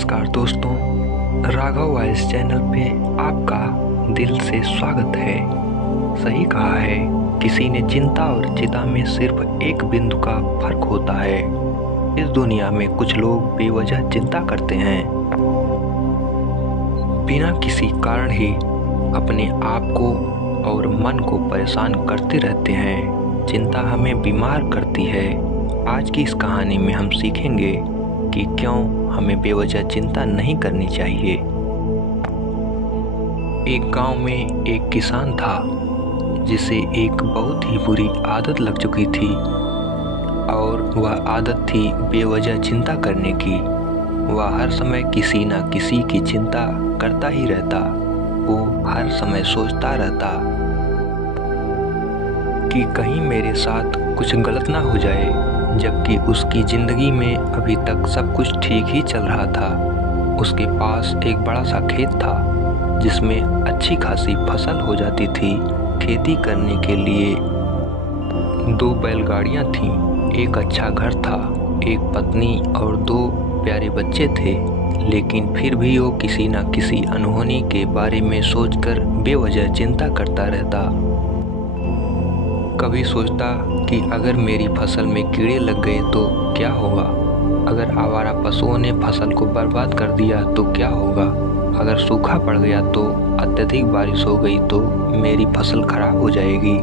नमस्कार दोस्तों, Raghav voice channel पे आपका दिल से स्वागत है। सही कहा है किसी ने, चिंता और चिता में सिर्फ एक बिंदु का फर्क होता है। इस दुनिया में कुछ लोग बेवजह चिंता करते हैं, बिना किसी कारण ही अपने आप को और मन को परेशान करते रहते हैं। चिंता हमें बीमार करती है। आज की इस कहानी में हम सीखेंगे कि क्यों हमें बेवजह चिंता नहीं करनी चाहिए। एक गांव में एक किसान था जिसे एक बहुत ही बुरी आदत लग चुकी थी और वह आदत थी बेवजह चिंता करने की। वह हर समय किसी न किसी की चिंता करता ही रहता। वो हर समय सोचता रहता कि कहीं मेरे साथ कुछ गलत ना हो जाए, जबकि उसकी ज़िंदगी में अभी तक सब कुछ ठीक ही चल रहा था। उसके पास एक बड़ा सा खेत था जिसमें अच्छी खासी फसल हो जाती थी। खेती करने के लिए 2 बैलगाड़ियाँ थीं, एक अच्छा घर था, एक पत्नी और 2 प्यारे बच्चे थे। लेकिन फिर भी वो किसी न किसी अनहोनी के बारे में सोचकर बेवजह चिंता करता रहता। कभी सोचता कि अगर मेरी फसल में कीड़े लग गए तो क्या होगा, अगर आवारा पशुओं ने फसल को बर्बाद कर दिया तो क्या होगा, अगर सूखा पड़ गया तो अत्यधिक बारिश हो गई तो मेरी फसल खराब हो जाएगी।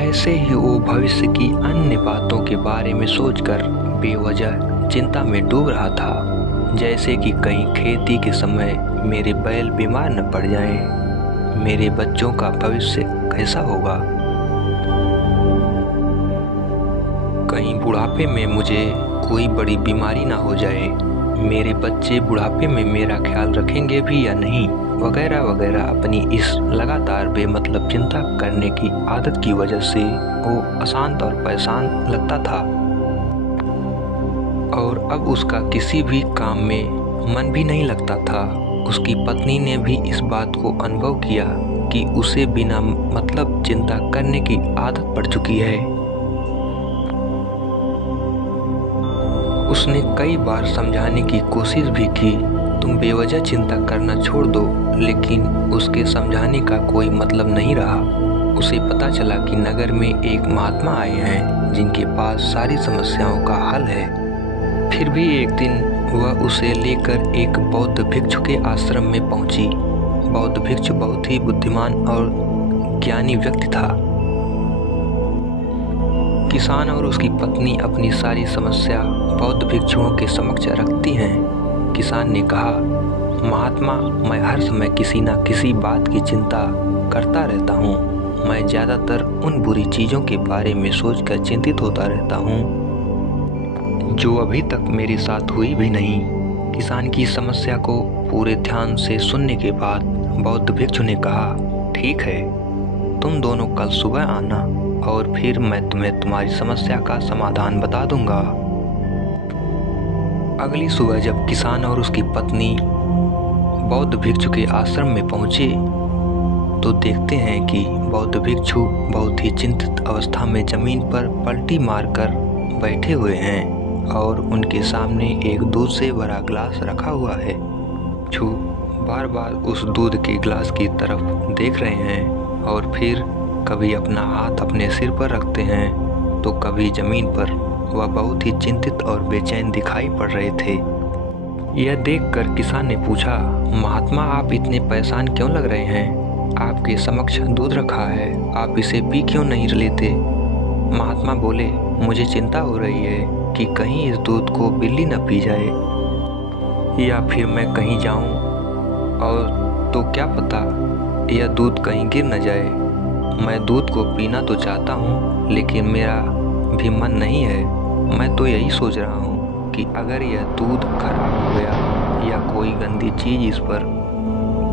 ऐसे ही वो भविष्य की अन्य बातों के बारे में सोचकर बेवजह चिंता में डूब रहा था। जैसे कि कहीं खेती के समय मेरे बैल बीमार न पड़ जाएं, मेरे बच्चों का भविष्य कैसा होगा, कहीं बुढ़ापे में मुझे कोई बड़ी बीमारी ना हो जाए, मेरे बच्चे बुढ़ापे में मेरा ख्याल रखेंगे भी या नहीं, वगैरह वगैरह। अपनी इस लगातार बेमतलब चिंता करने की आदत की वजह से वो अशांत और परेशान लगता था और अब उसका किसी भी काम में मन भी नहीं लगता था। उसकी पत्नी ने भी इस बात को अनुभव किया कि उसे बिना मतलब चिंता करने की आदत पड़ चुकी है। उसने कई बार समझाने की कोशिश भी की, तुम बेवजह चिंता करना छोड़ दो, लेकिन उसके समझाने का कोई मतलब नहीं रहा। उसे पता चला कि नगर में एक महात्मा आए हैं जिनके पास सारी समस्याओं का हल है। फिर भी एक दिन वह उसे लेकर एक बौद्ध भिक्षु के आश्रम में पहुंची। बौद्ध भिक्षु बहुत ही बुद्धिमान और ज्ञानी व्यक्ति था। किसान और उसकी पत्नी अपनी सारी समस्या बौद्ध भिक्षुओं के समक्ष रखती हैं। किसान ने कहा, महात्मा, मैं हर समय किसी न किसी बात की चिंता करता रहता हूँ। मैं ज़्यादातर उन बुरी चीज़ों के बारे में सोचकर चिंतित होता रहता हूँ जो अभी तक मेरे साथ हुई भी नहीं। किसान की समस्या को पूरे ध्यान से सुनने के बाद बौद्ध भिक्षु ने कहा, ठीक है, तुम दोनों कल सुबह आना और फिर मैं तुम्हें तुम्हारी समस्या का समाधान बता दूंगा। अगली सुबह जब किसान और उसकी पत्नी बौद्ध भिक्षु के आश्रम में पहुंचे तो देखते हैं कि बौद्ध भिक्षु बहुत ही चिंतित अवस्था में जमीन पर पलटी मारकर बैठे हुए हैं और उनके सामने एक दूध से भरा गिलास रखा हुआ है। भिक्षु बार बार उस दूध के गिलास की तरफ देख रहे हैं और फिर कभी अपना हाथ अपने सिर पर रखते हैं तो कभी जमीन पर। वह बहुत ही चिंतित और बेचैन दिखाई पड़ रहे थे। यह देखकर किसान ने पूछा, महात्मा, आप इतने परेशान क्यों लग रहे हैं? आपके समक्ष दूध रखा है, आप इसे पी क्यों नहीं लेते? महात्मा बोले, मुझे चिंता हो रही है कि कहीं इस दूध को बिल्ली न पी जाए या फिर मैं कहीं जाऊं और तो क्या पता यह दूध कहीं गिर न जाए। मैं दूध को पीना तो चाहता हूँ, लेकिन मेरा भी मन नहीं है। मैं तो यही सोच रहा हूँ कि अगर यह दूध खराब हो गया या कोई गंदी चीज़ इस पर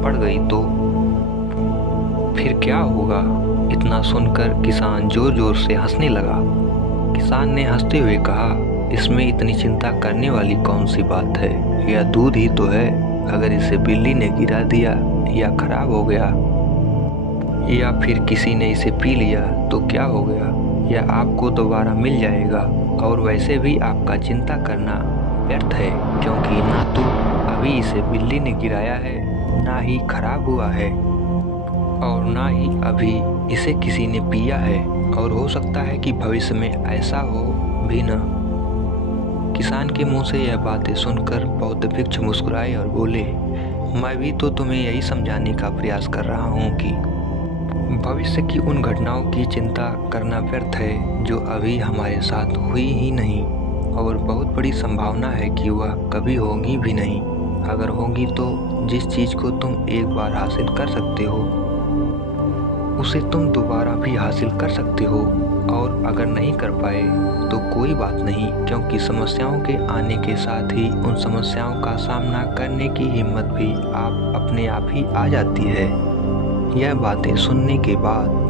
पड़ गई तो फिर क्या होगा। इतना सुनकर किसान जोर जोर से हंसने लगा। किसान ने हंसते हुए कहा, इसमें इतनी चिंता करने वाली कौन सी बात है? यह दूध ही तो है। अगर इसे बिल्ली ने गिरा दिया या खराब हो गया या फिर किसी ने इसे पी लिया तो क्या हो गया? यह आपको दोबारा मिल जाएगा और वैसे भी आपका चिंता करना व्यर्थ है, क्योंकि ना तो अभी इसे बिल्ली ने गिराया है, ना ही खराब हुआ है, और ना ही अभी इसे किसी ने पिया है, और हो सकता है कि भविष्य में ऐसा हो भी न। किसान के मुंह से यह बातें सुनकर बौद्ध भिक्षु मुस्कुराए और बोले, मैं भी तो तुम्हें यही समझाने का प्रयास कर रहा हूँ कि भविष्य की उन घटनाओं की चिंता करना व्यर्थ है जो अभी हमारे साथ हुई ही नहीं, और बहुत बड़ी संभावना है कि वह कभी होंगी भी नहीं। अगर होंगी तो जिस चीज़ को तुम एक बार हासिल कर सकते हो उसे तुम दोबारा भी हासिल कर सकते हो, और अगर नहीं कर पाए तो कोई बात नहीं, क्योंकि समस्याओं के आने के साथ ही उन समस्याओं का सामना करने की हिम्मत भी अपने आप ही आ जाती है। यह बातें सुनने के बाद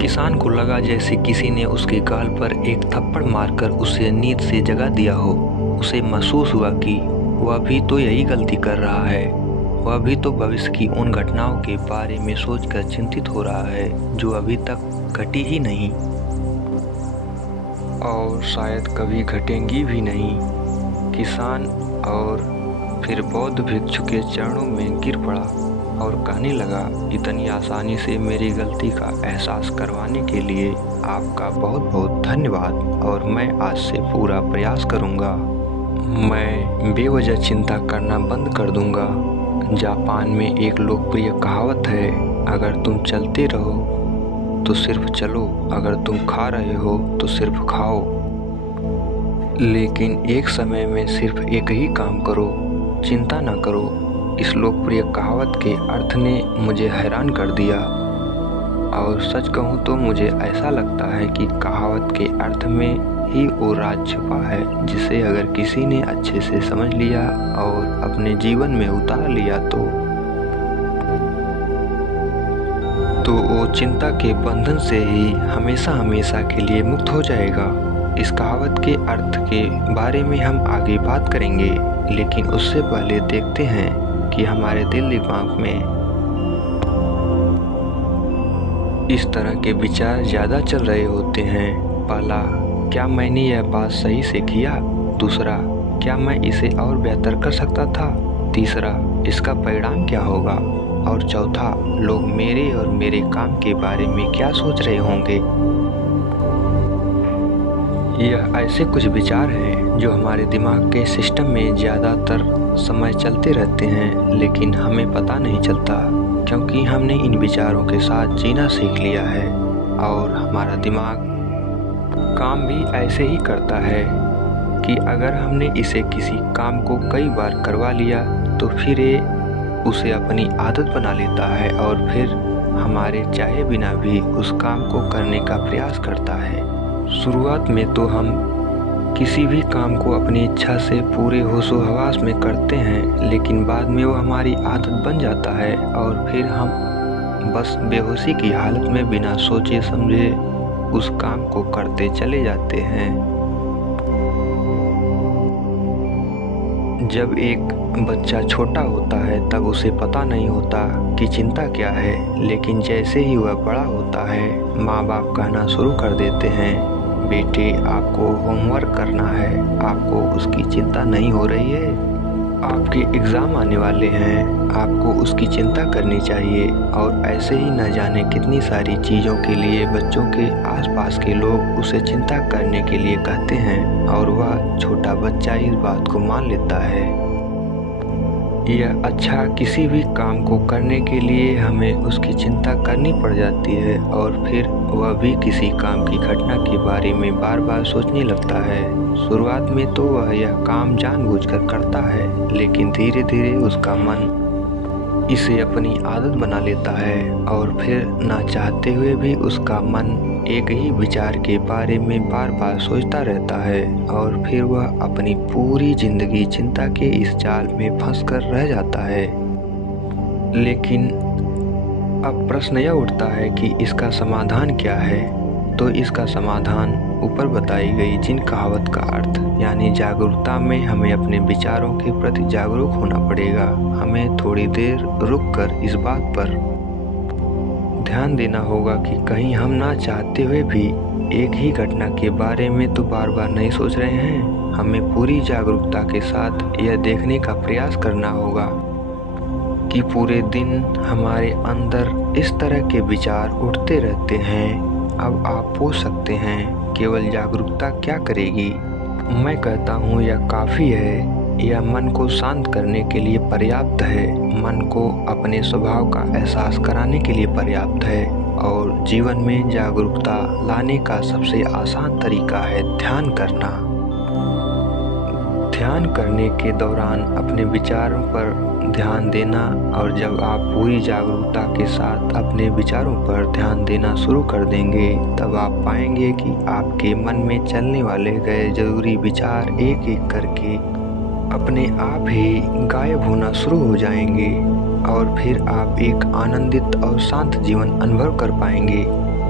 किसान को लगा जैसे किसी ने उसके गाल पर एक थप्पड़ मारकर उसे नींद से जगा दिया हो। उसे महसूस हुआ कि वह भी तो यही गलती कर रहा है। वह भी तो भविष्य की उन घटनाओं के बारे में सोचकर चिंतित हो रहा है जो अभी तक घटी ही नहीं, और शायद कभी घटेंगी भी नहीं। किसान और फिर बौद्ध भिक्षु के चरणों में गिर पड़ा और कहने लगा, इतनी आसानी से मेरी गलती का एहसास करवाने के लिए आपका बहुत बहुत धन्यवाद, और मैं आज से पूरा प्रयास करूँगा। मैं बेवजह चिंता करना बंद कर दूँगा। जापान में एक लोकप्रिय कहावत है, अगर तुम चलते रहो तो सिर्फ चलो, अगर तुम खा रहे हो तो सिर्फ खाओ, लेकिन एक समय में सिर्फ एक ही काम करो, चिंता ना करो। इस लोकप्रिय कहावत के अर्थ ने मुझे हैरान कर दिया, और सच कहूँ तो मुझे ऐसा लगता है कि कहावत के अर्थ में ही वो राज छुपा है जिसे अगर किसी ने अच्छे से समझ लिया और अपने जीवन में उतार लिया तो वो चिंता के बंधन से ही हमेशा हमेशा के लिए मुक्त हो जाएगा। इस कहावत के अर्थ के बारे में हम आगे बात करेंगे, लेकिन उससे पहले देखते हैं कि हमारे दिल दिमाग में इस तरह के विचार ज़्यादा चल रहे होते हैं। पहला, क्या मैंने यह बात सही से किया? दूसरा, क्या मैं इसे और बेहतर कर सकता था? तीसरा, इसका परिणाम क्या होगा? और चौथा, लोग मेरे और मेरे काम के बारे में क्या सोच रहे होंगे? यह ऐसे कुछ विचार हैं जो हमारे दिमाग के सिस्टम में ज़्यादातर समय चलते रहते हैं, लेकिन हमें पता नहीं चलता, क्योंकि हमने इन विचारों के साथ जीना सीख लिया है। और हमारा दिमाग काम भी ऐसे ही करता है कि अगर हमने इसे किसी काम को कई बार करवा लिया तो फिर ये उसे अपनी आदत बना लेता है, और फिर हमारे चाहे बिना भी उस काम को करने का प्रयास करता है। शुरुआत में तो हम किसी भी काम को अपनी इच्छा से पूरे होशो हवास में करते हैं, लेकिन बाद में वो हमारी आदत बन जाता है, और फिर हम बस बेहोशी की हालत में बिना सोचे समझे उस काम को करते चले जाते हैं। जब एक बच्चा छोटा होता है तब उसे पता नहीं होता कि चिंता क्या है, लेकिन जैसे ही वह बड़ा होता है माँ बाप कहना शुरू कर देते हैं, बेटे आपको होमवर्क करना है, आपको उसकी चिंता नहीं हो रही है, आपके एग्ज़ाम आने वाले हैं, आपको उसकी चिंता करनी चाहिए। और ऐसे ही न जाने कितनी सारी चीज़ों के लिए बच्चों के आसपास के लोग उसे चिंता करने के लिए कहते हैं, और वह छोटा बच्चा इस बात को मान लेता है। यह अच्छा किसी भी काम को करने के लिए हमें उसकी चिंता करनी पड़ जाती है, और फिर वह भी किसी काम की घटना के बारे में बार बार सोचने लगता है। शुरुआत में तो वह यह काम जानबूझकर करता है, लेकिन धीरे धीरे उसका मन इसे अपनी आदत बना लेता है, और फिर ना चाहते हुए भी उसका मन एक ही विचार के बारे में बार बार सोचता रहता है, और फिर वह अपनी पूरी जिंदगी चिंता के इस जाल में फंसकर रह जाता है। लेकिन अब प्रश्न यह उठता है कि इसका समाधान क्या है? तो इसका समाधान ऊपर बताई गई जिन कहावत का अर्थ यानी जागरूकता में हमें अपने विचारों के प्रति जागरूक होना पड़ेगा। हमें थोड़ी देर रुककर इस बात पर ध्यान देना होगा कि कहीं हम ना चाहते हुए भी एक ही घटना के बारे में तो बार बार नहीं सोच रहे हैं। हमें पूरी जागरूकता के साथ यह देखने का प्रयास करना होगा कि पूरे दिन हमारे अंदर इस तरह के विचार उठते रहते हैं। अब आप पूछ सकते हैं केवल जागरूकता क्या करेगी? मैं कहता हूँ यह काफ़ी है। यह मन को शांत करने के लिए पर्याप्त है, मन को अपने स्वभाव का एहसास कराने के लिए पर्याप्त है। और जीवन में जागरूकता लाने का सबसे आसान तरीका है ध्यान करना। ध्यान करने के दौरान अपने विचारों पर ध्यान देना, और जब आप पूरी जागरूकता के साथ अपने विचारों पर ध्यान देना शुरू कर देंगे तब आप पाएंगे कि आपके मन में चलने वाले गैर जरूरी विचार एक एक करके अपने आप ही गायब होना शुरू हो जाएंगे और फिर आप एक आनंदित और शांत जीवन अनुभव कर पाएंगे।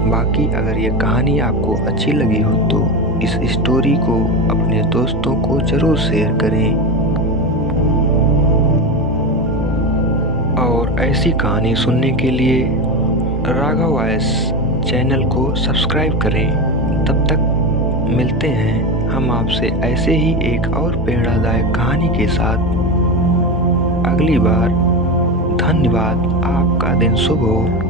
बाकी अगर ये कहानी आपको अच्छी लगी हो तो इस स्टोरी को अपने दोस्तों को ज़रूर शेयर करें और ऐसी कहानी सुनने के लिए राघव वॉइस चैनल को सब्सक्राइब करें। तब तक मिलते हैं हम आपसे ऐसे ही एक और प्रेरणादायक कहानी के साथ अगली बार। धन्यवाद। आपका दिन शुभ हो।